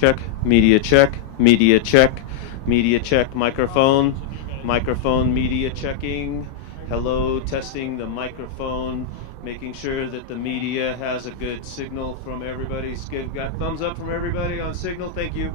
Check, media check, media check, media check, microphone, microphone, media checking. Hello, testing the microphone, making sure that the media has a good signal from everybody. Got thumbs up from everybody on signal, thank you.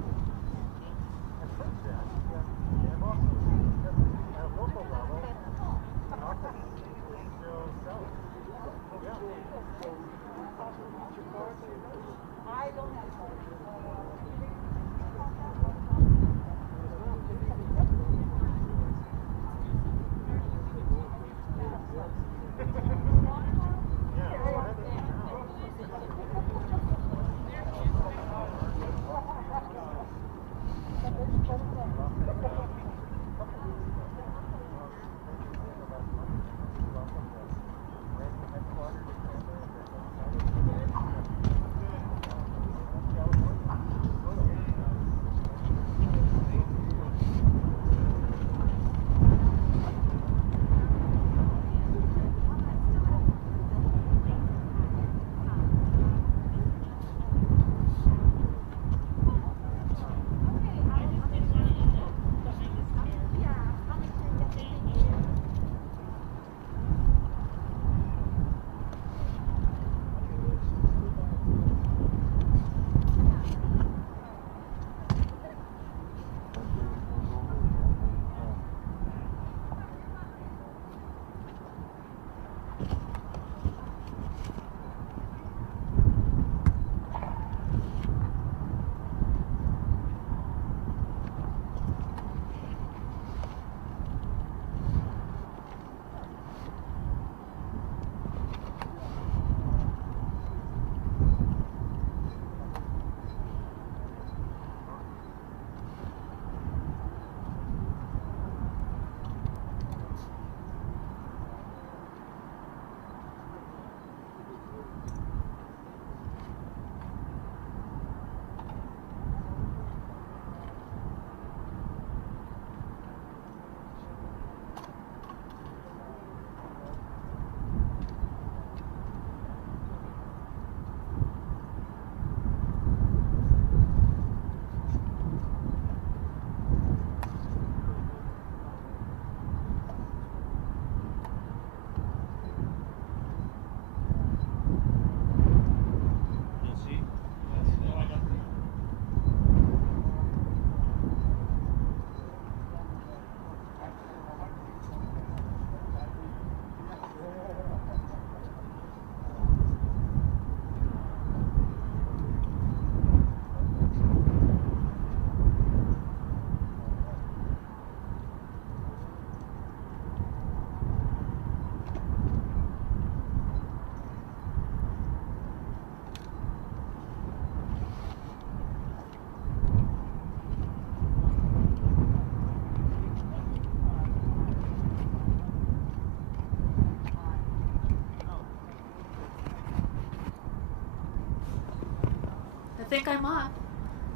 I think I'm on.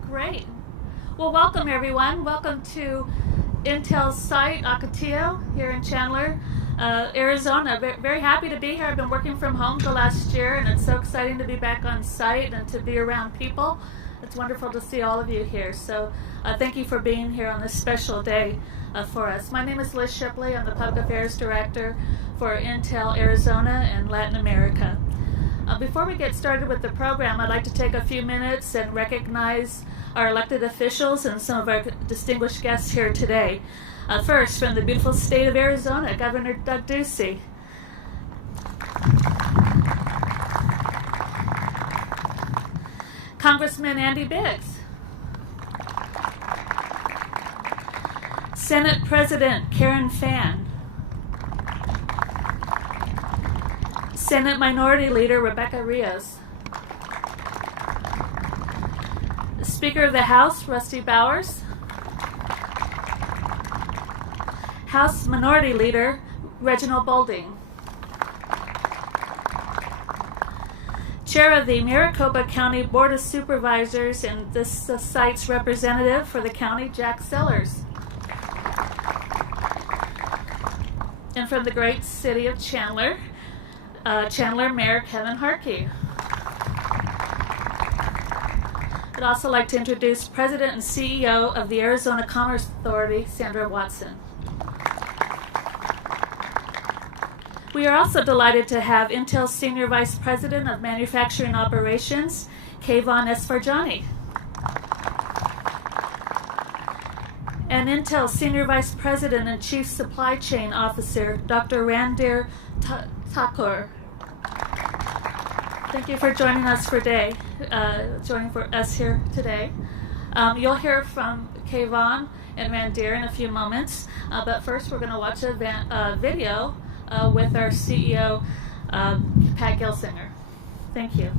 Great. Well, welcome everyone. Welcome to Intel's site, Ocotillo, here in Chandler, Arizona. Very happy to be here. I've been working from home the last year, and it's so exciting to be back on site and to be around people. It's wonderful to see all of you here. So thank you for being here on this special day for us. My name is Liz Shipley. I'm the Public Affairs Director for Intel Arizona and Latin America. Before we get started with the program, I'd like to take a few minutes and recognize our elected officials and some of our distinguished guests here today. First, from the beautiful state of Arizona, Governor Doug Ducey. Congressman Andy Biggs. Senate President Karen Fann. Senate Minority Leader Rebecca Rios. Speaker of the House Rusty Bowers. House Minority Leader Reginald Boulding. Chair of the Maricopa County Board of Supervisors and this site's representative for the county, Jack Sellers. And from the great city of Chandler, Chandler Mayor Kevin Harkey. I'd also like to introduce President and CEO of the Arizona Commerce Authority, Sandra Watson. We are also delighted to have Intel Senior Vice President of Manufacturing Operations, Keyvan Esfarjani. And Intel Senior Vice President and Chief Supply Chain Officer, Dr. Randir Thakur. Thank you for joining us here today. You'll hear from Keyvan and Randir in a few moments, but first we're going to watch a video with our CEO, Pat Gelsinger. Thank you.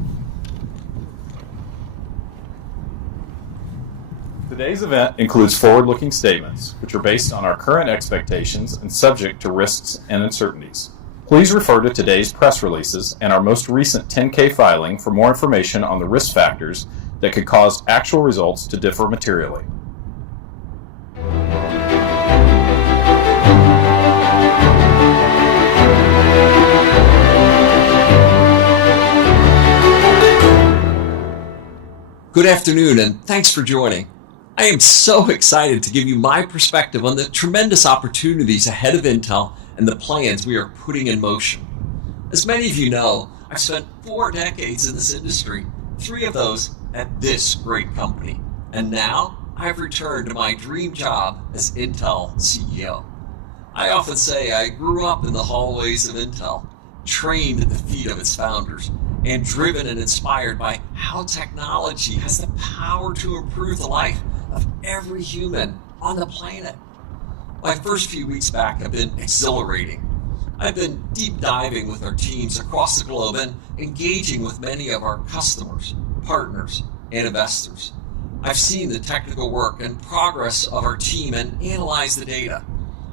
Today's event includes forward-looking statements, which are based on our current expectations and subject to risks and uncertainties. Please refer to today's press releases and our most recent 10-K filing for more information on the risk factors that could cause actual results to differ materially. Good afternoon, and thanks for joining. I am so excited to give you my perspective on the tremendous opportunities ahead of Intel and the plans we are putting in motion. As many of you know, I've spent 4 decades in this industry, 3 of those at this great company. And now I've returned to my dream job as Intel CEO. I often say I grew up in the hallways of Intel, trained at the feet of its founders, and driven and inspired by how technology has the power to improve the life of every human on the planet. My first few weeks back have been exhilarating. I've been deep diving with our teams across the globe and engaging with many of our customers, partners, and investors. I've seen the technical work and progress of our team and analyzed the data.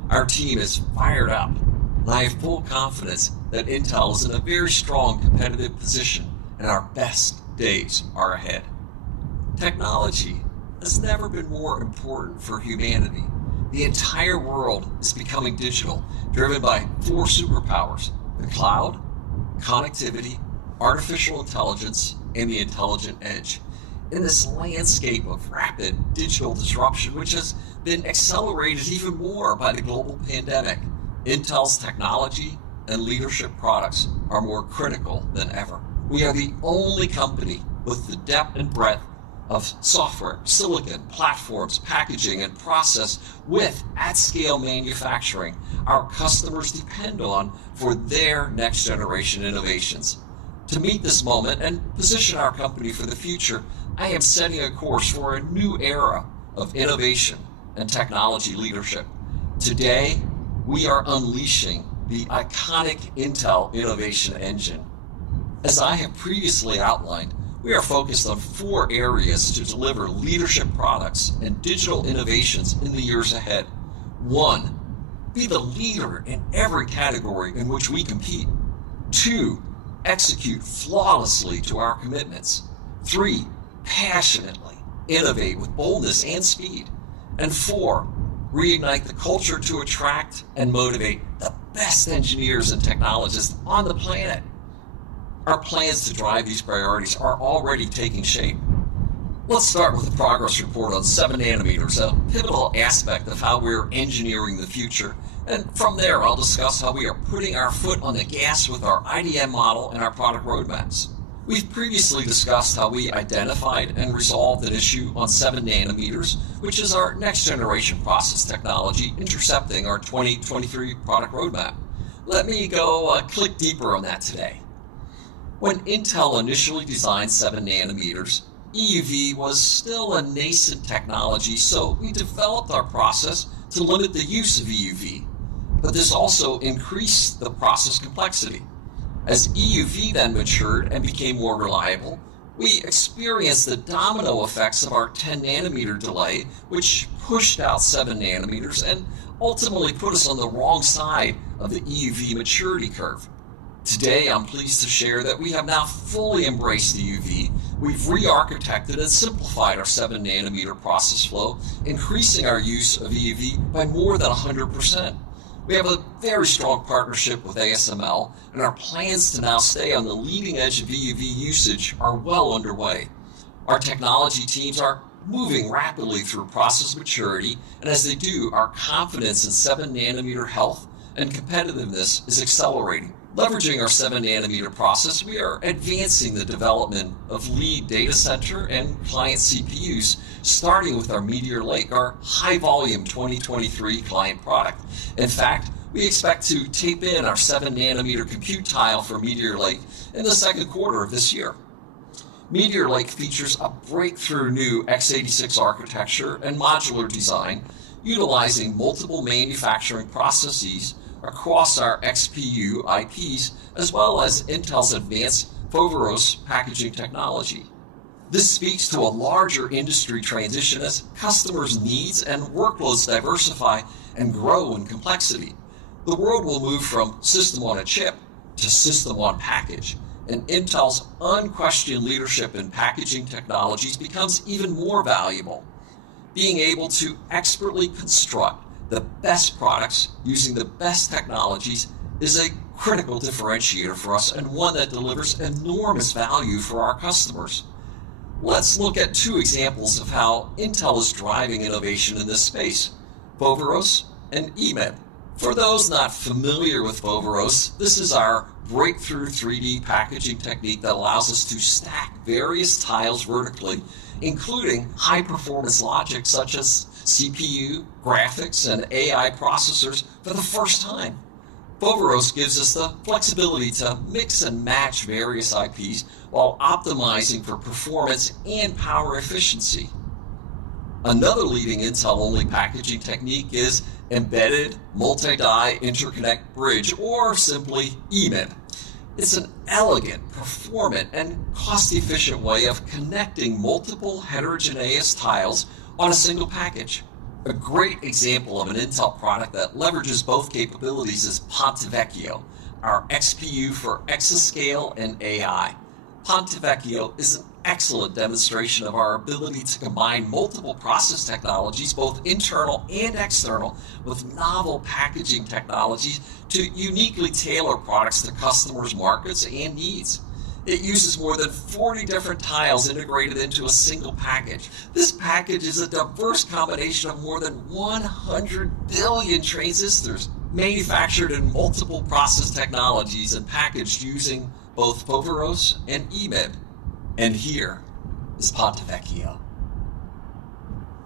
Our team is fired up, and I have full confidence that Intel is in a very strong competitive position and our best days are ahead. Technology has never been more important for humanity. The entire world is becoming digital, driven by 4 superpowers: the cloud, connectivity, artificial intelligence, and the intelligent edge. In this landscape of rapid digital disruption, which has been accelerated even more by the global pandemic, Intel's technology and leadership products are more critical than ever. We are the only company with the depth and breadth of software, silicon, platforms, packaging, and process with at-scale manufacturing our customers depend on for their next-generation innovations. To meet this moment and position our company for the future, I am setting a course for a new era of innovation and technology leadership. Today, we are unleashing the iconic Intel innovation engine. As I have previously outlined, we are focused on 4 areas to deliver leadership products and digital innovations in the years ahead. 1, be the leader in every category in which we compete. 2, execute flawlessly to our commitments. 3, passionately innovate with boldness and speed. And 4, reignite the culture to attract and motivate the best engineers and technologists on the planet. Our plans to drive these priorities are already taking shape. Let's start with the progress report on 7 nanometers, a pivotal aspect of how we're engineering the future. And from there, I'll discuss how we are putting our foot on the gas with our IDM model and our product roadmaps. We've previously discussed how we identified and resolved an issue on 7 nanometers, which is our next generation process technology intercepting our 2023 product roadmap. Let me go a click deeper on that today. When Intel initially designed 7 nanometers, EUV was still a nascent technology, so we developed our process to limit the use of EUV. But this also increased the process complexity. As EUV then matured and became more reliable, we experienced the domino effects of our 10 nanometer delay, which pushed out 7 nanometers and ultimately put us on the wrong side of the EUV maturity curve. Today, I'm pleased to share that we have now fully embraced EUV. We've re-architected and simplified our 7 nanometer process flow, increasing our use of EUV by more than 100%. We have a very strong partnership with ASML, and our plans to now stay on the leading edge of EUV usage are well underway. Our technology teams are moving rapidly through process maturity, and as they do, our confidence in 7-nanometer health and competitiveness is accelerating. Leveraging our 7-nanometer process, we are advancing the development of lead data center and client CPUs, starting with our Meteor Lake, our high-volume 2023 client product. In fact, we expect to tape in our 7-nanometer compute tile for Meteor Lake in the second quarter of this year. Meteor Lake features a breakthrough new x86 architecture and modular design, utilizing multiple manufacturing processes across our XPU IPs, as well as Intel's advanced Foveros packaging technology. This speaks to a larger industry transition as customers' needs and workloads diversify and grow in complexity. The world will move from system on a chip to system on package, and Intel's unquestioned leadership in packaging technologies becomes even more valuable. Being able to expertly construct the best products using the best technologies is a critical differentiator for us, and one that delivers enormous value for our customers. Let's look at two examples of how Intel is driving innovation in this space: Foveros and EMIB. For those not familiar with Foveros, this is our breakthrough 3D packaging technique that allows us to stack various tiles vertically, including high-performance logic such as CPU, graphics, and AI processors for the first time. Foveros gives us the flexibility to mix and match various IPs while optimizing for performance and power efficiency. Another leading Intel-only packaging technique is Embedded Multi-Die Interconnect Bridge, or simply EMIB. It's an elegant, performant, and cost-efficient way of connecting multiple heterogeneous tiles on a single package. A great example of an Intel product that leverages both capabilities is Ponte Vecchio, our XPU for exascale and AI. Ponte Vecchio is an excellent demonstration of our ability to combine multiple process technologies, both internal and external, with novel packaging technologies to uniquely tailor products to customers' markets and needs. It uses more than 40 different tiles integrated into a single package. This package is a diverse combination of more than 100 billion transistors, manufactured in multiple process technologies and packaged using both Foveros and EMIB. And here is Ponte Vecchio.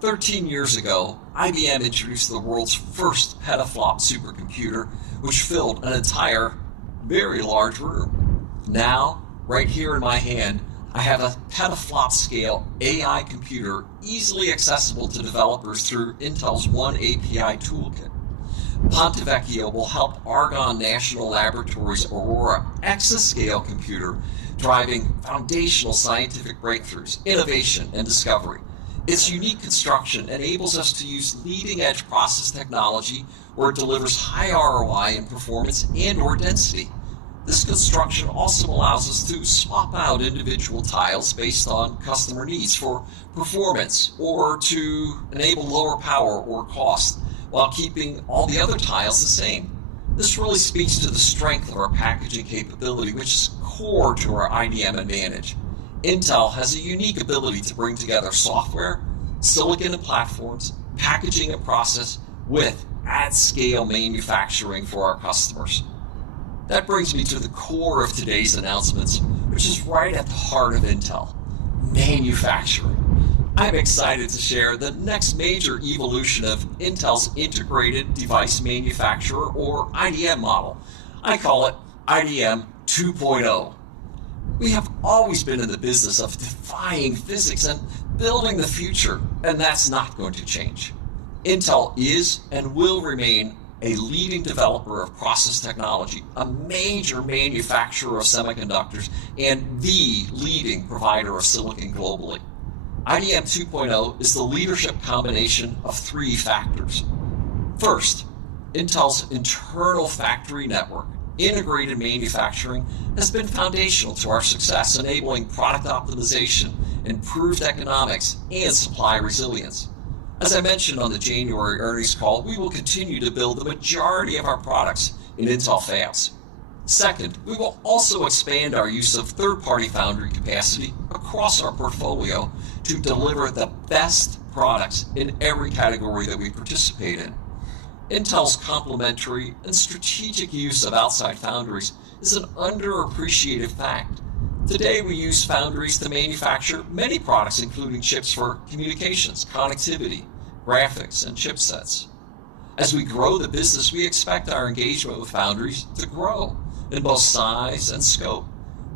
13 years ago, IBM introduced the world's first petaflop supercomputer, which filled an entire, very large room. Now, right here in my hand, I have a petaflop-scale AI computer easily accessible to developers through Intel's One API toolkit. Ponte Vecchio will help Argonne National Laboratory's Aurora exascale computer, driving foundational scientific breakthroughs, innovation, and discovery. Its unique construction enables us to use leading-edge process technology where it delivers high ROI in performance and/or density. This construction also allows us to swap out individual tiles based on customer needs for performance or to enable lower power or cost, while keeping all the other tiles the same. This really speaks to the strength of our packaging capability, which is core to our IDM advantage. Intel has a unique ability to bring together software, silicon and platforms, packaging and process with at-scale manufacturing for our customers. That brings me to the core of today's announcements, which is right at the heart of Intel: manufacturing. I'm excited to share the next major evolution of Intel's integrated device manufacturer, or IDM model. I call it IDM 2.0. We have always been in the business of defying physics and building the future, and that's not going to change. Intel is and will remain a leading developer of process technology, a major manufacturer of semiconductors, and the leading provider of silicon globally. IDM 2.0 is the leadership combination of three factors. First, Intel's internal factory network, integrated manufacturing, has been foundational to our success, enabling product optimization, improved economics, and supply resilience. As I mentioned on the January earnings call, we will continue to build the majority of our products in Intel fabs. Second, we will also expand our use of third-party foundry capacity across our portfolio to deliver the best products in every category that we participate in. Intel's complementary and strategic use of outside foundries is an underappreciated fact. Today we use foundries to manufacture many products, including chips for communications, connectivity, graphics, and chipsets. As we grow the business, we expect our engagement with foundries to grow in both size and scope.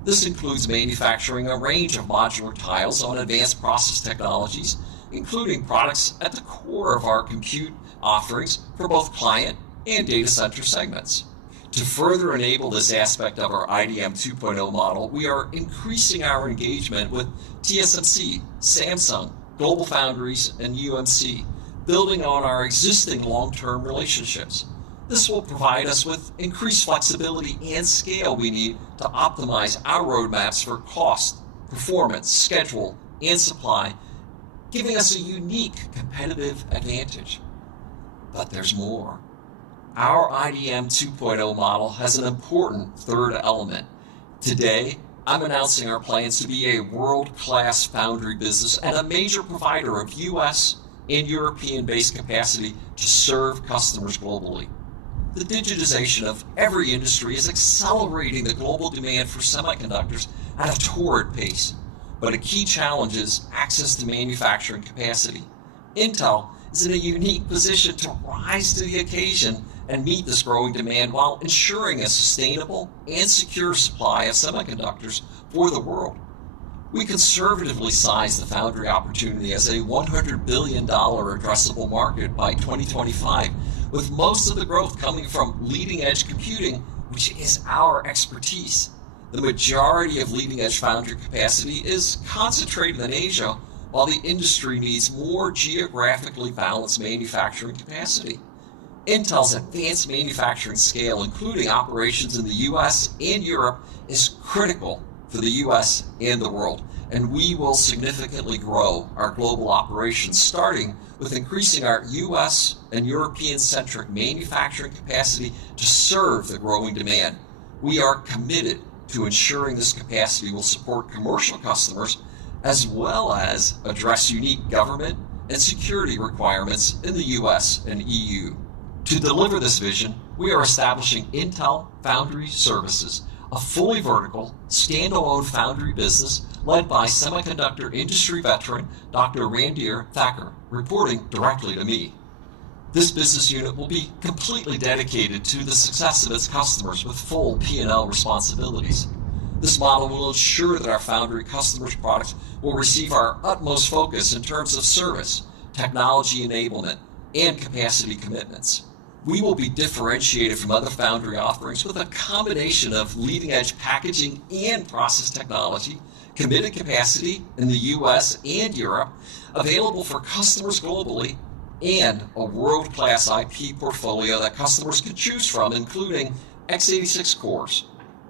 This includes manufacturing a range of modular tiles on advanced process technologies, including products at the core of our compute offerings for both client and data center segments. To further enable this aspect of our IDM 2.0 model, we are increasing our engagement with TSMC, Samsung, GlobalFoundries, and UMC, building on our existing long-term relationships. This will provide us with increased flexibility and scale we need to optimize our roadmaps for cost, performance, schedule, and supply, giving us a unique competitive advantage. But there's more. Our IDM 2.0 model has an important third element. Today, I'm announcing our plans to be a world-class foundry business and a major provider of US and European-based capacity to serve customers globally. The digitization of every industry is accelerating the global demand for semiconductors at a torrid pace, but a key challenge is access to manufacturing capacity. Intel is in a unique position to rise to the occasion and meet this growing demand while ensuring a sustainable and secure supply of semiconductors for the world. We conservatively size the foundry opportunity as a $100 billion addressable market by 2025, with most of the growth coming from leading-edge computing, which is our expertise. The majority of leading-edge foundry capacity is concentrated in Asia, while the industry needs more geographically balanced manufacturing capacity. Intel's advanced manufacturing scale, including operations in the US and Europe, is critical for the US and the world, and we will significantly grow our global operations, starting with increasing our US and European-centric manufacturing capacity to serve the growing demand. We are committed to ensuring this capacity will support commercial customers as well as address unique government and security requirements in the US and EU. To deliver this vision, we are establishing Intel Foundry Services, a fully vertical, standalone foundry business led by semiconductor industry veteran Dr. Randhir Thakur, reporting directly to me. This business unit will be completely dedicated to the success of its customers with full P&L responsibilities. This model will ensure that our foundry customers' products will receive our utmost focus in terms of service, technology enablement, and capacity commitments. We will be differentiated from other foundry offerings with a combination of leading-edge packaging and process technology, committed capacity in the US and Europe, available for customers globally, and a world-class IP portfolio that customers can choose from, including x86 cores,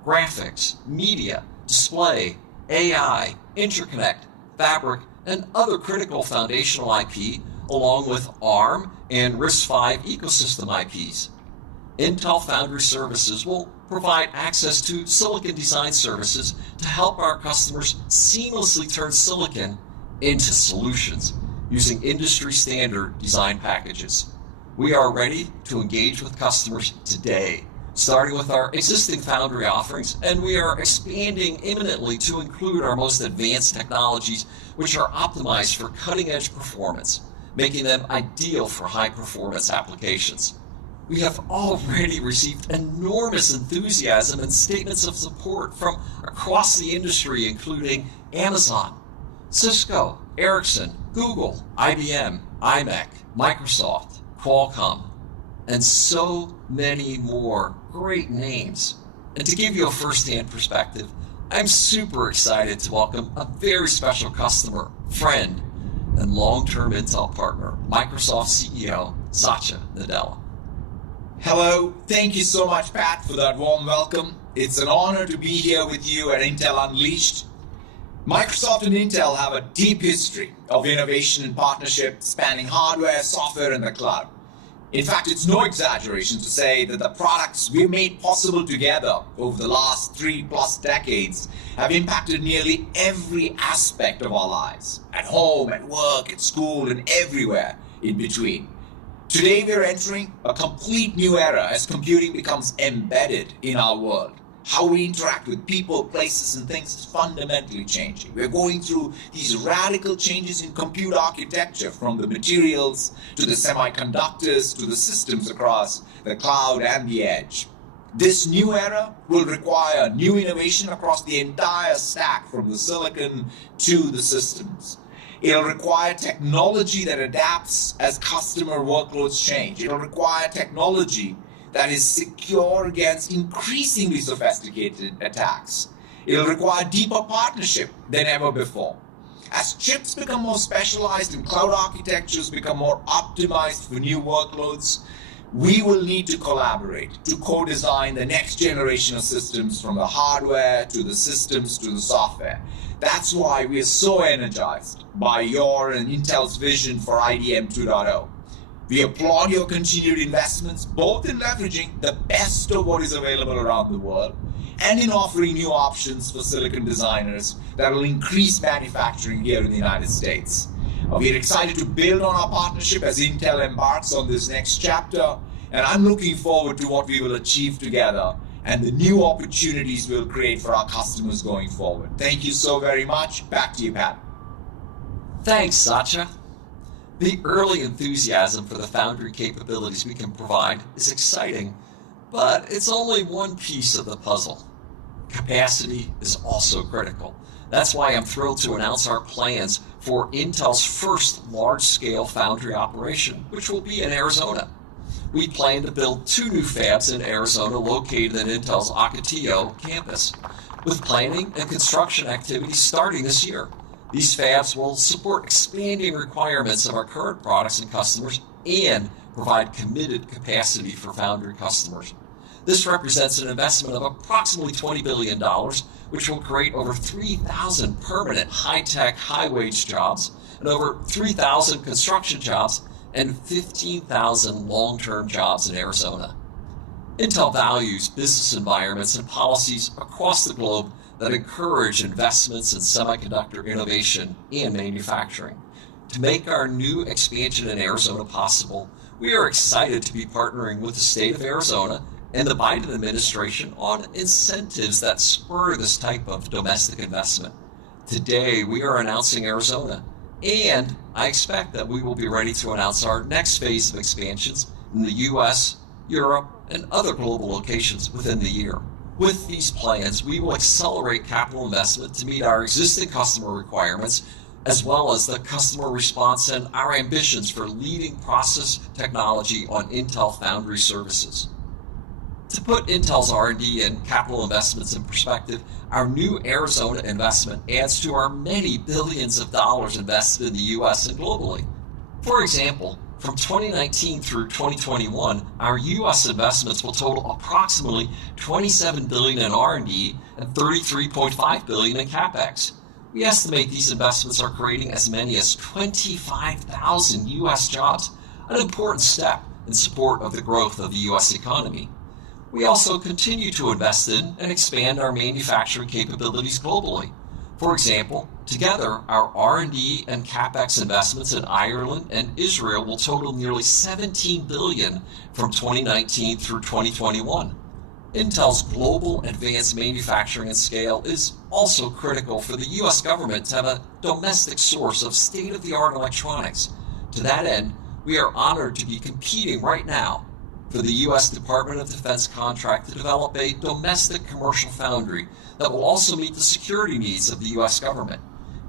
graphics, media, display, AI, interconnect, fabric, and other critical foundational IP, along with ARM and RISC-V ecosystem IPs. Intel Foundry Services will provide access to silicon design services to help our customers seamlessly turn silicon into solutions using industry-standard design packages. We are ready to engage with customers today, starting with our existing foundry offerings, and we are expanding imminently to include our most advanced technologies, which are optimized for cutting-edge performance, making them ideal for high-performance applications. We have already received enormous enthusiasm and statements of support from across the industry, including Amazon, Cisco, Ericsson, Google, IBM, IMEC, Microsoft, Qualcomm, and so many more great names. And to give you a first-hand perspective, I'm super excited to welcome a very special customer, friend, and long-term Intel partner, Microsoft CEO Sacha Nadella. Hello, thank you so much, Pat, for that warm welcome. It's an honor to be here with you at Intel Unleashed. Microsoft and Intel have a deep history of innovation and partnership spanning hardware, software, and the cloud. In fact, it's no exaggeration to say that the products we've made possible together over the last 3+ decades have impacted nearly every aspect of our lives, at home, at work, at school, and everywhere in between. Today, we're entering a complete new era as computing becomes embedded in our world. How we interact with people, places, and things is fundamentally changing. We're going through these radical changes in compute architecture, from the materials to the semiconductors to the systems across the cloud and the edge. This new era will require new innovation across the entire stack, from the silicon to the systems. It'll require technology that adapts as customer workloads change. It'll require technology that is secure against increasingly sophisticated attacks. It'll require deeper partnership than ever before. As chips become more specialized and cloud architectures become more optimized for new workloads, we will need to collaborate to co-design the next generation of systems, from the hardware to the systems to the software. That's why we are so energized by your and Intel's vision for IDM 2.0. We applaud your continued investments, both in leveraging the best of what is available around the world and in offering new options for silicon designers that will increase manufacturing here in the United States. We are excited to build on our partnership as Intel embarks on this next chapter, and I'm looking forward to what we will achieve together and the new opportunities we'll create for our customers going forward. Thank you so very much. Back to you, Pat. Thanks, Sacha. The early enthusiasm for the Foundry capabilities we can provide is exciting, but it's only one piece of the puzzle. Capacity is also critical. That's why I'm thrilled to announce our plans for Intel's first large-scale Foundry operation, which will be in Arizona. We plan to build 2 new fabs in Arizona located in Intel's Ocotillo campus, with planning and construction activities starting this year. These fabs will support expanding requirements of our current products and customers and provide committed capacity for Foundry customers. This represents an investment of approximately $20 billion, which will create over 3,000 permanent high-tech, high-wage jobs, and over 3,000 construction jobs, and 15,000 long-term jobs in Arizona. Intel values business environments and policies across the globe that encourage investments in semiconductor innovation and manufacturing. To make our new expansion in Arizona possible, we are excited to be partnering with the state of Arizona and the Biden administration on incentives that spur this type of domestic investment. Today, we are announcing Arizona, and I expect that we will be ready to announce our next phase of expansions in the US, Europe, and other global locations within the year. With these plans, we will accelerate capital investment to meet our existing customer requirements, as well as the customer response and our ambitions for leading process technology on Intel Foundry services. To put Intel's R&D and capital investments in perspective, our new Arizona investment adds to our many billions of dollars invested in the US and globally. For example, from 2019 through 2021, our U.S. investments will total approximately $27 billion in R&D and $33.5 billion in CapEx. We estimate these investments are creating as many as 25,000 U.S. jobs, an important step in support of the growth of the U.S. economy. We also continue to invest in and expand our manufacturing capabilities globally. For example, together, our R&D and CapEx investments in Ireland and Israel will total nearly $17 billion from 2019 through 2021. Intel's global advanced manufacturing and scale is also critical for the U.S. government to have a domestic source of state-of-the-art electronics. To that end, we are honored to be competing right now for the U.S. Department of Defense contract to develop a domestic commercial foundry that will also meet the security needs of the U.S. government.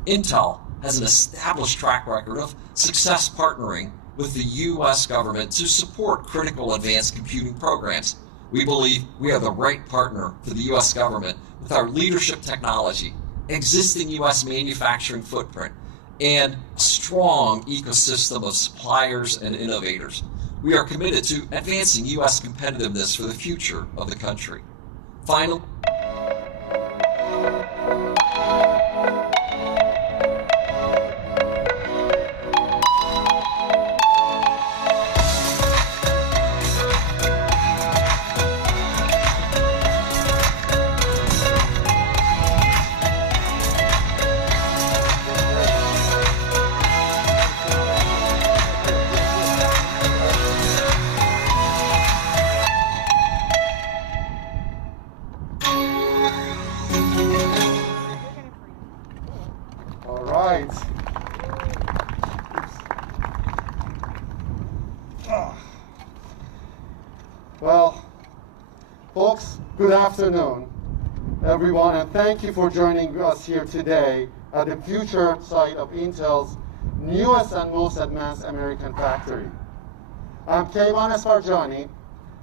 Intel has an established track record of success partnering with the U.S. government to support critical advanced computing programs. We believe we are the right partner for the U.S. government with our leadership technology, existing U.S. manufacturing footprint, and a strong ecosystem of suppliers and innovators. We are committed to advancing U.S. competitiveness for the future of the country. Finally, right. Well, folks, good afternoon, everyone, and thank you for joining us here today at the future site of Intel's newest and most advanced American factory. I'm Keyvan Esfarjani,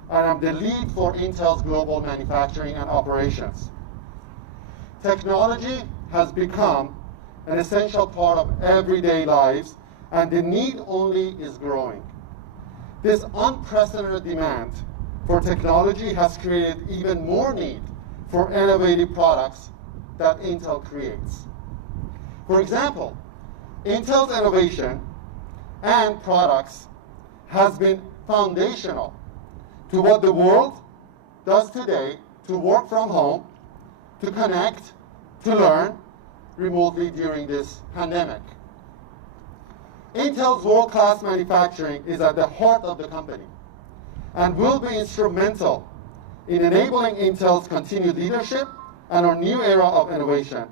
and I'm the lead for Intel's global manufacturing and operations. Technology has become an essential part of everyday lives, and the need only is growing. This unprecedented demand for technology has created even more need for innovative products that Intel creates. For example, Intel's innovation and products has been foundational to what the world does today to work from home, to connect, to learn remotely during this pandemic. Intel's world-class manufacturing is at the heart of the company and will be instrumental in enabling Intel's continued leadership and our new era of innovation,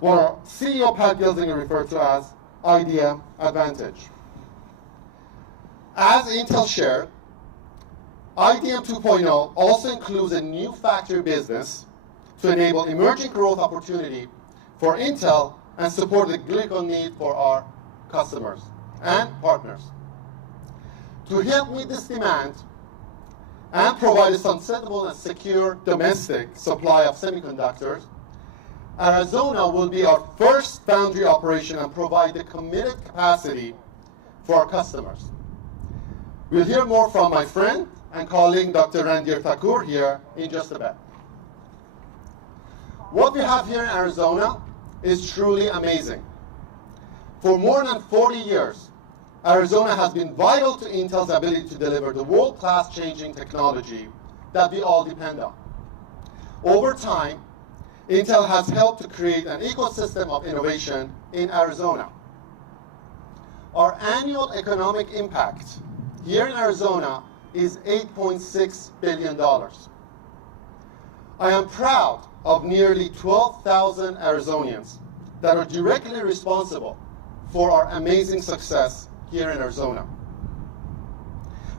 what our CEO Pat Gelsinger referred to as IDM Advantage. As Intel shared, IDM 2.0 also includes a new factory business to enable emerging growth opportunity for Intel and support the critical need for our customers and partners. To help meet this demand and provide a sustainable and secure domestic supply of semiconductors, Arizona will be our first foundry operation and provide the committed capacity for our customers. We'll hear more from my friend and colleague, Dr. Randhir Thakur, here in just a bit. What we have here in Arizona is truly amazing. For more than 40 years, Arizona has been vital to Intel's ability to deliver the world-class changing technology that we all depend on. Over time, Intel has helped to create an ecosystem of innovation in Arizona. Our annual economic impact here in Arizona is $8.6 billion. I am proud of nearly 12,000 Arizonians that are directly responsible for our amazing success here in Arizona.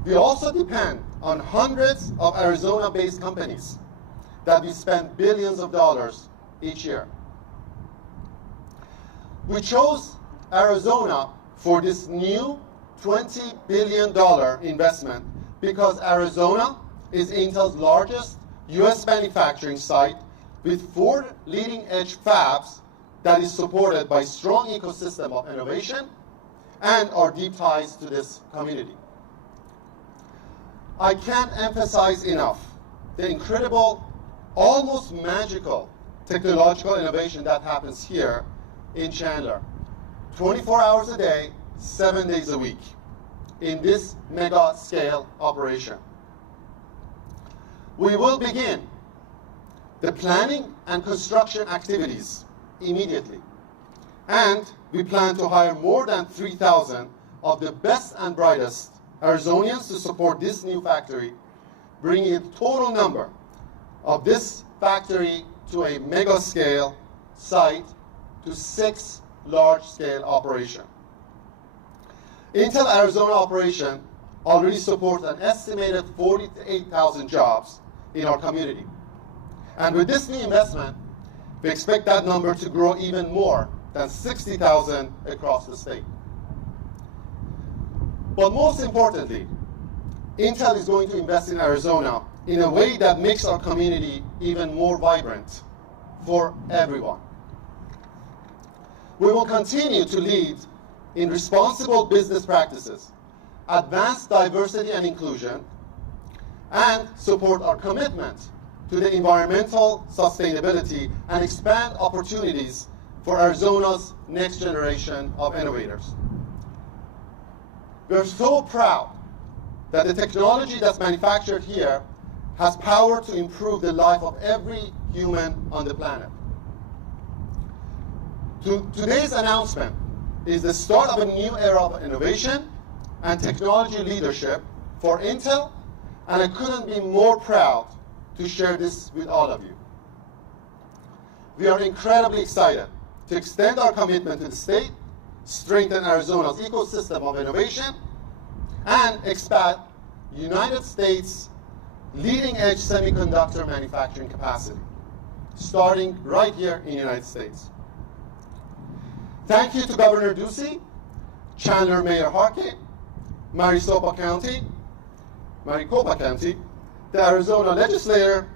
We also depend on hundreds of Arizona-based companies that we spend billions of dollars each year. We chose Arizona for this new $20 billion investment because Arizona is Intel's largest US manufacturing site with 4 leading-edge fabs that is supported by strong ecosystem of innovation and our deep ties to this community. I can't emphasize enough the incredible, almost magical technological innovation that happens here in Chandler, 24 hours a day, 7 days a week, in this mega scale operation. We will begin the planning and construction activities immediately. And we plan to hire more than 3,000 of the best and brightest Arizonians to support this new factory, bringing the total number of this factory to a mega-scale site to 6 large-scale operations. Intel Arizona operation already supports an estimated 48,000 jobs in our community. And with this new investment, we expect that number to grow even more than 60,000 across the state. But most importantly, Intel is going to invest in Arizona in a way that makes our community even more vibrant for everyone. We will continue to lead in responsible business practices, advance diversity and inclusion, and support our commitment to the environmental sustainability and expand opportunities for Arizona's next generation of innovators. We're so proud that the technology that's manufactured here has power to improve the life of every human on the planet. Today's announcement is the start of a new era of innovation and technology leadership for Intel, and I couldn't be more proud to share this with all of you. We are incredibly excited to extend our commitment to the state, strengthen Arizona's ecosystem of innovation, and expand United States leading-edge semiconductor manufacturing capacity, starting right here in the United States. Thank you to Governor Ducey, Chandler Mayor Harkey, Maricopa County, the Arizona legislature,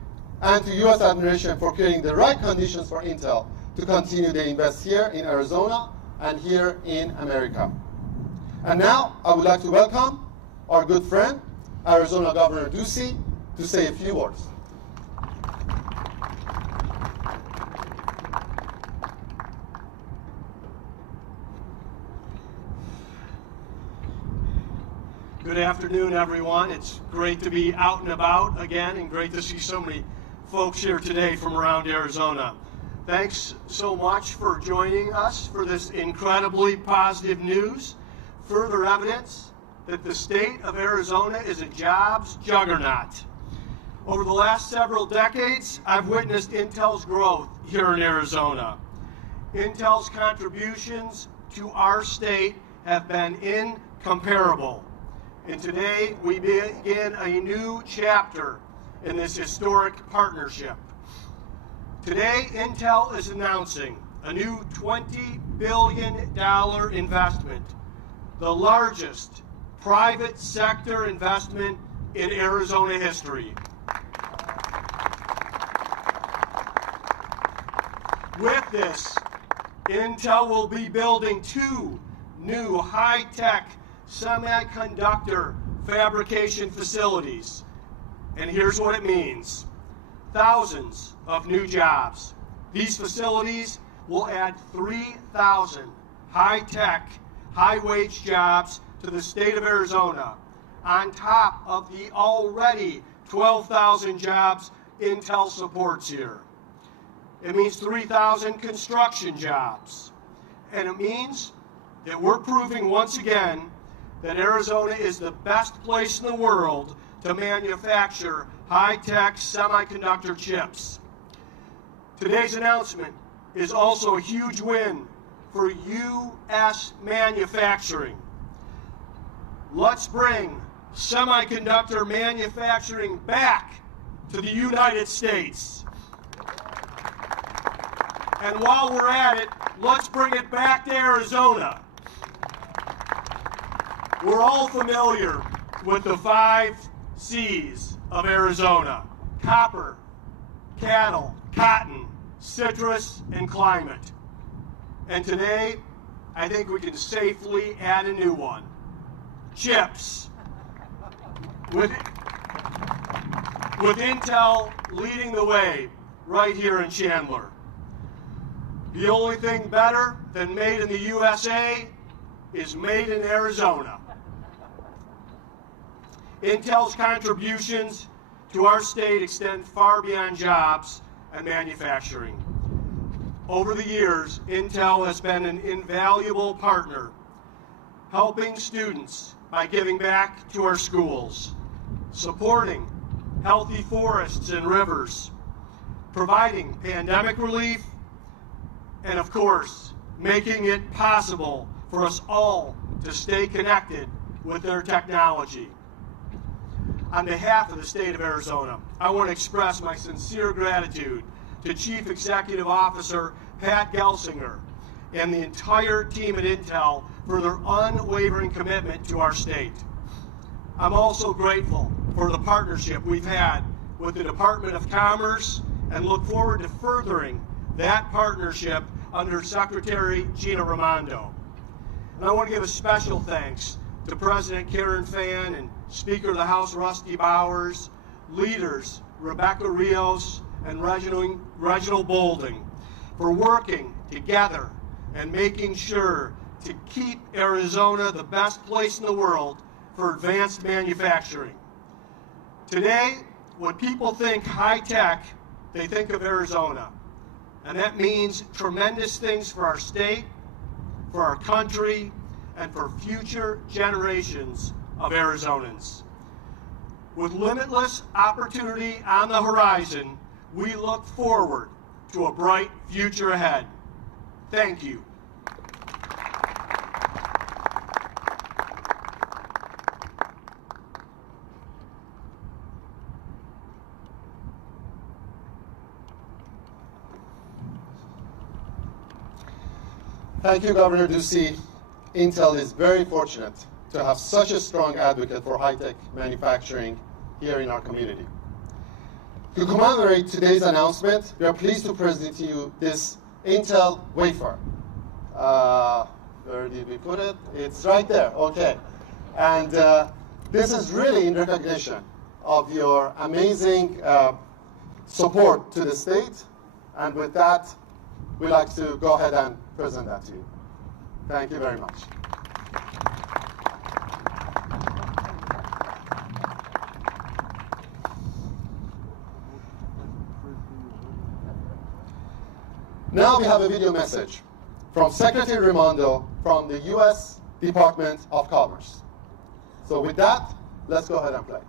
and to U.S. administration for creating the right conditions for Intel to continue to invest here in Arizona and here in America. And now I would like to welcome our good friend, Arizona Governor Ducey, to say a few words. Good afternoon, everyone. It's great to be out and about again, and great to see so many folks here today from around Arizona. Thanks so much for joining us for this incredibly positive news, further evidence that the state of Arizona is a jobs juggernaut. Over the last several decades, I've witnessed Intel's growth here in Arizona. Intel's contributions to our state have been incomparable. And today we begin a new chapter in this historic partnership. Today, Intel is announcing a new $20 billion investment, the largest private sector investment in Arizona history. With this, Intel will be building 2 new high-tech semiconductor fabrication facilities. And here's what it means. Thousands of new jobs. These facilities will add 3,000 high-tech, high-wage jobs to the state of Arizona, on top of the already 12,000 jobs Intel supports here. It means 3,000 construction jobs. And it means that we're proving once again that Arizona is the best place in the world to manufacture high-tech semiconductor chips. Today's announcement is also a huge win for U.S. manufacturing. Let's bring semiconductor manufacturing back to the United States. And while we're at it, let's bring it back to Arizona. We're all familiar with the 5 C's of Arizona: copper, cattle, cotton, citrus, and climate. And today, I think we can safely add a new one: chips. With Intel leading the way right here in Chandler. The only thing better than made in the USA is made in Arizona. Intel's contributions to our state extend far beyond jobs and manufacturing. Over the years, Intel has been an invaluable partner, helping students by giving back to our schools, supporting healthy forests and rivers, providing pandemic relief, and of course, making it possible for us all to stay connected with their technology. On behalf of the state of Arizona, I want to express my sincere gratitude to Chief Executive Officer Pat Gelsinger and the entire team at Intel for their unwavering commitment to our state. I'm also grateful for the partnership we've had with the Department of Commerce and look forward to furthering that partnership under Secretary Gina Raimondo. And I want to give a special thanks to President Karen Fan and Speaker of the House Rusty Bowers, leaders Rebecca Rios and Reginald Boulding for working together and making sure to keep Arizona the best place in the world for advanced manufacturing. Today, when people think high-tech, they think of Arizona. And that means tremendous things for our state, for our country, and for future generations of Arizonans. With limitless opportunity on the horizon, we look forward to a bright future ahead. Thank you. Thank you, Governor Ducey. Intel is very fortunate to have such a strong advocate for high-tech manufacturing here in our community. To commemorate today's announcement, we are pleased to present to you this Intel wafer. Where did we put it? It's right there, okay. And this is really in recognition of your amazing support to the state. And with that, we'd like to go ahead and present that to you. Thank you very much. Now we have a video message from Secretary Raimondo from the U.S. Department of Commerce. So with that, let's go ahead and play.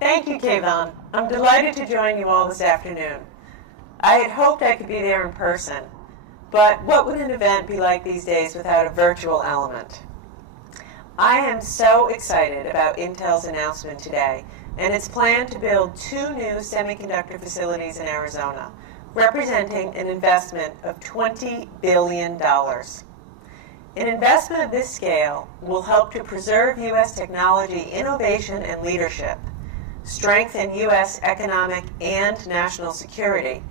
Thank you, Kayvon. I'm delighted to join you all this afternoon. I had hoped I could be there in person, but what would an event be like these days without a virtual element? I am so excited about Intel's announcement today and its plan to build 2 new semiconductor facilities in Arizona, representing an investment of $20 billion. An investment of this scale will help to preserve U.S. technology innovation and leadership, strengthen U.S. economic and national security,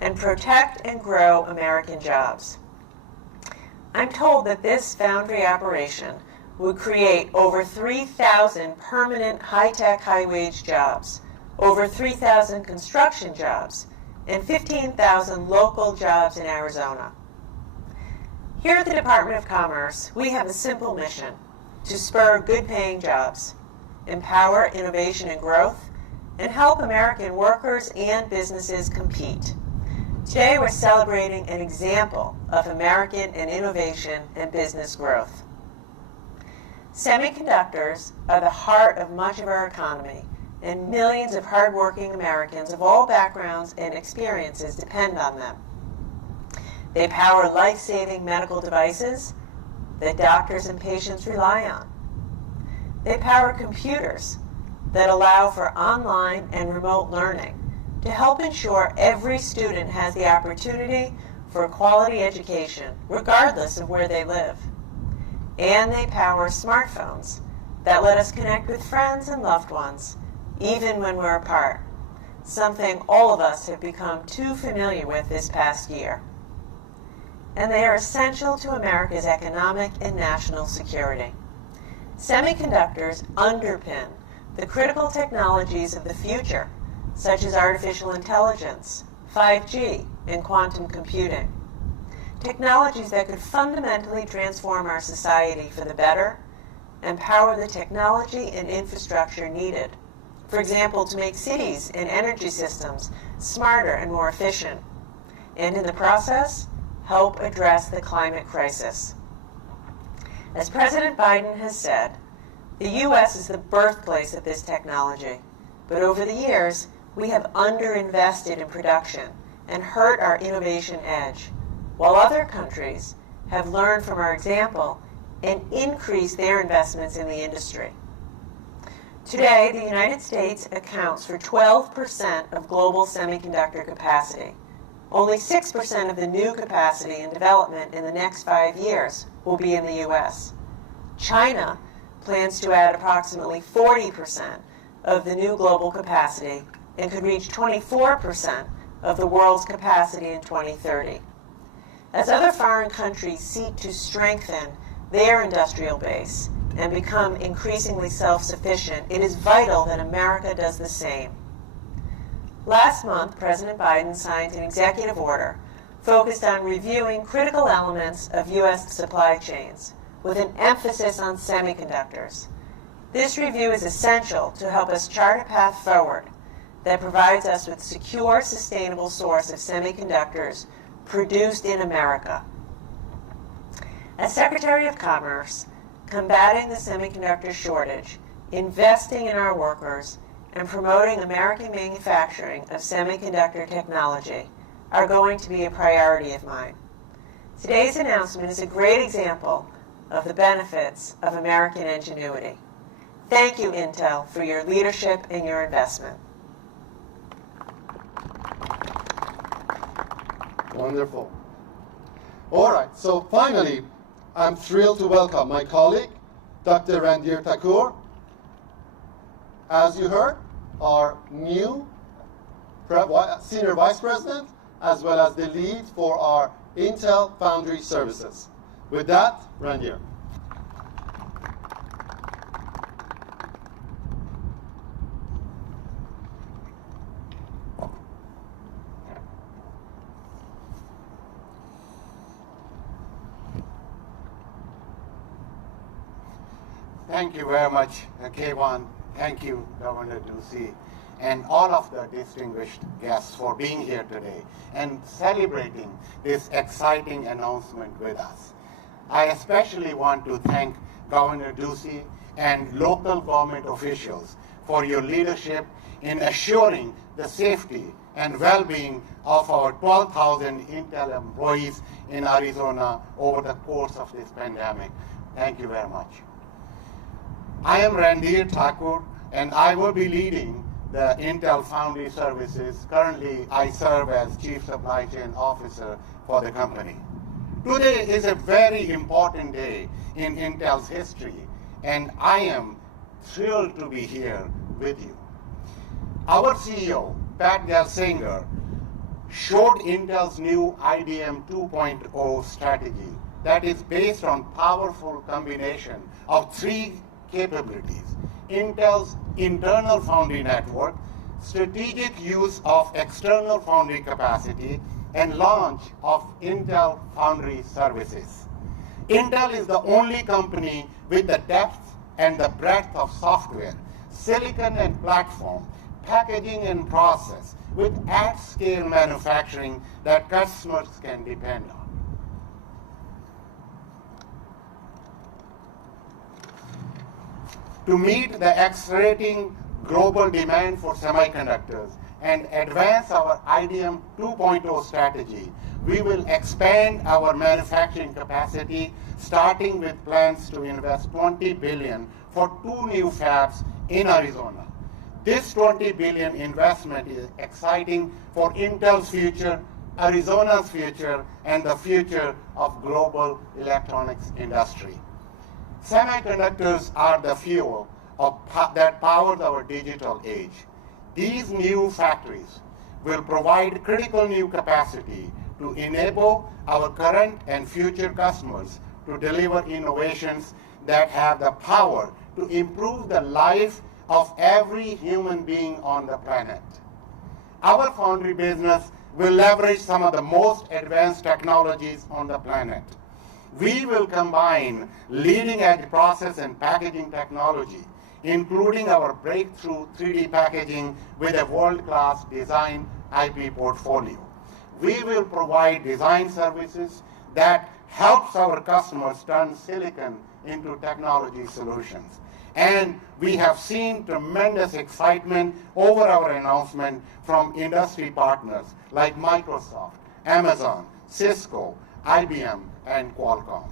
and protect and grow American jobs. I'm told that this foundry operation would create over 3,000 permanent high-tech, high-wage jobs, over 3,000 construction jobs, and 15,000 local jobs in Arizona. Here at the Department of Commerce, we have a simple mission: to spur good-paying jobs, empower innovation and growth, and help American workers and businesses compete. Today we're celebrating an example of American and innovation and business growth. Semiconductors are the heart of much of our economy, and millions of hardworking Americans of all backgrounds and experiences depend on them. They power life-saving medical devices that doctors and patients rely on. They power computers that allow for online and remote learning to help ensure every student has the opportunity for a quality education, regardless of where they live. And they power smartphones that let us connect with friends and loved ones, even when we're apart, something all of us have become too familiar with this past year. And they are essential to America's economic and national security. Semiconductors underpin the critical technologies of the future, such as artificial intelligence, 5G, and quantum computing. Technologies that could fundamentally transform our society for the better and power the technology and infrastructure needed. For example, to make cities and energy systems smarter and more efficient, and in the process, help address the climate crisis. As President Biden has said, the U.S. is the birthplace of this technology, but over the years, we have underinvested in production and hurt our innovation edge, while other countries have learned from our example and increased their investments in the industry. Today, the United States accounts for 12% of global semiconductor capacity. Only 6% of the new capacity in development in the next 5 years will be in the U.S. China plans to add approximately 40% of the new global capacity and could reach 24% of the world's capacity in 2030. As other foreign countries seek to strengthen their industrial base and become increasingly self-sufficient, it is vital that America does the same. Last month, President Biden signed an executive order focused on reviewing critical elements of U.S. supply chains, with an emphasis on semiconductors. This review is essential to help us chart a path forward that provides us with secure, sustainable source of semiconductors produced in America. As Secretary of Commerce, combating the semiconductor shortage, investing in our workers, and promoting American manufacturing of semiconductor technology are going to be a priority of mine. Today's announcement is a great example of the benefits of American ingenuity. Thank you, Intel, for your leadership and your investment. Wonderful. All right, so finally, I'm thrilled to welcome my colleague, Dr. Randhir Thakur. As you heard, our new Senior Vice President, as well as the lead for our Intel Foundry services. With that, Randhir. Thank you very much, Kayvon. Thank you, Governor Ducey, and all of the distinguished guests for being here today and celebrating this exciting announcement with us. I especially want to thank Governor Ducey and local government officials for your leadership in assuring the safety and well-being of our 12,000 Intel employees in Arizona over the course of this pandemic. Thank you very much. I am Randhir Thakur, and I will be leading the Intel Foundry services. Currently, I serve as Chief Supply Chain Officer for the company. Today is a very important day in Intel's history, and I am thrilled to be here with you. Our CEO, Pat Gelsinger, showed Intel's new IDM 2.0 strategy that is based on powerful combination of three capabilities: Intel's internal foundry network, strategic use of external foundry capacity, and launch of Intel Foundry services. Intel is the only company with the depth and the breadth of software, silicon and platform, packaging and process, with at-scale manufacturing that customers can depend on. To meet the accelerating global demand for semiconductors and advance our IDM 2.0 strategy, we will expand our manufacturing capacity, starting with plans to invest $20 billion for 2 new fabs in Arizona. This $20 billion investment is exciting for Intel's future, Arizona's future, and the future of global electronics industry. Semiconductors are the fuel that powers our digital age. These new factories will provide critical new capacity to enable our current and future customers to deliver innovations that have the power to improve the life of every human being on the planet. Our foundry business will leverage some of the most advanced technologies on the planet. We will combine leading-edge process and packaging technology, including our breakthrough 3D packaging, with a world-class design IP portfolio. We will provide design services that helps our customers turn silicon into technology solutions. And we have seen tremendous excitement over our announcement from industry partners like Microsoft, Amazon, Cisco, IBM, and Qualcomm.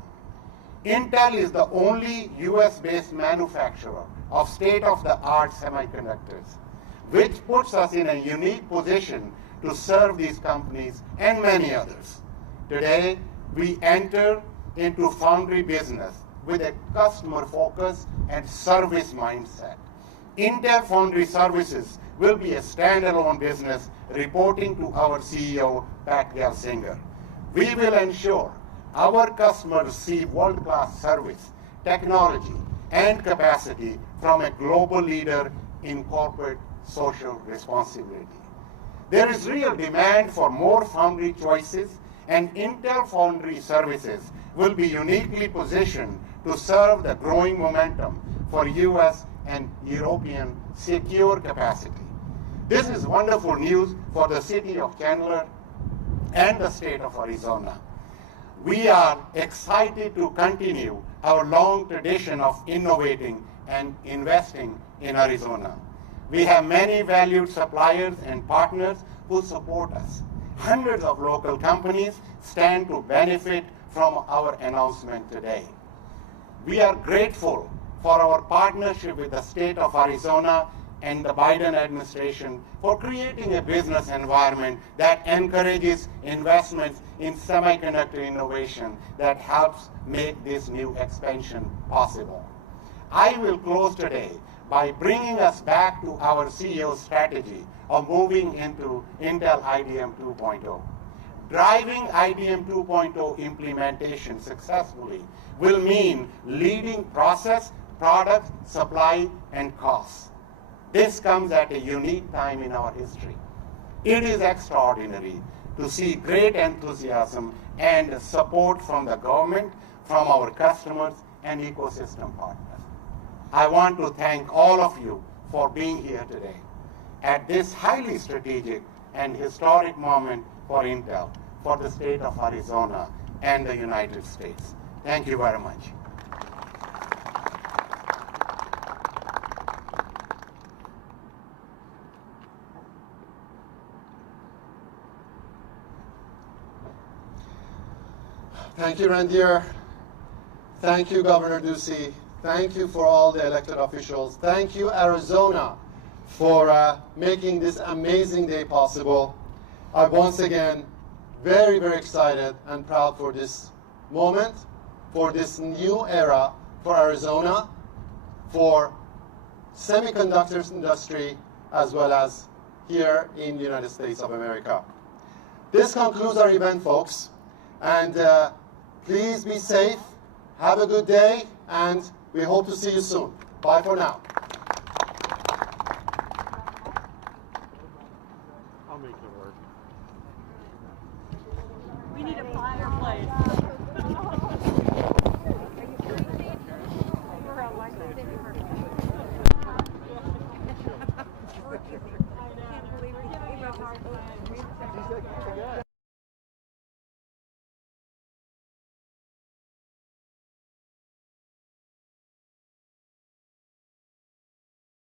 Intel is the only US-based manufacturer of state-of-the-art semiconductors, which puts us in a unique position to serve these companies and many others. Today, we enter into foundry business with a customer focus and service mindset. Intel Foundry Services will be a standalone business reporting to our CEO, Pat Gelsinger. We will ensure our customers receive world-class service, technology, and capacity from a global leader in corporate social responsibility. There is real demand for more foundry choices, and Intel Foundry Services will be uniquely positioned to serve the growing momentum for US and European secure capacity. This is wonderful news for the city of Chandler and the state of Arizona. We are excited to continue our long tradition of innovating and investing in Arizona. We have many valued suppliers and partners who support us. Hundreds of local companies stand to benefit from our announcement today. We are grateful for our partnership with the state of Arizona and the Biden administration for creating a business environment that encourages investments in semiconductor innovation that helps make this new expansion possible. I will close today by bringing us back to our CEO's strategy of moving into Intel IDM 2.0. Driving IDM 2.0 implementation successfully will mean leading process, product, supply, and costs. This comes at a unique time in our history. It is extraordinary to see great enthusiasm and support from the government, from our customers, and ecosystem partners. I want to thank all of you for being here today at this highly strategic and historic moment for Intel, for the state of Arizona, and the United States. Thank you very much. Thank you, Randir. Thank you, Governor Ducey. Thank you for all the elected officials. Thank you, Arizona, for making this amazing day possible. I'm once again very, very excited and proud for this moment, for this new era for Arizona, for semiconductor industry, as well as here in the United States of America. This concludes our event, folks. And please be safe, have a good day, and we hope to see you soon. Bye for now. I'll make it work. We need a fireplace.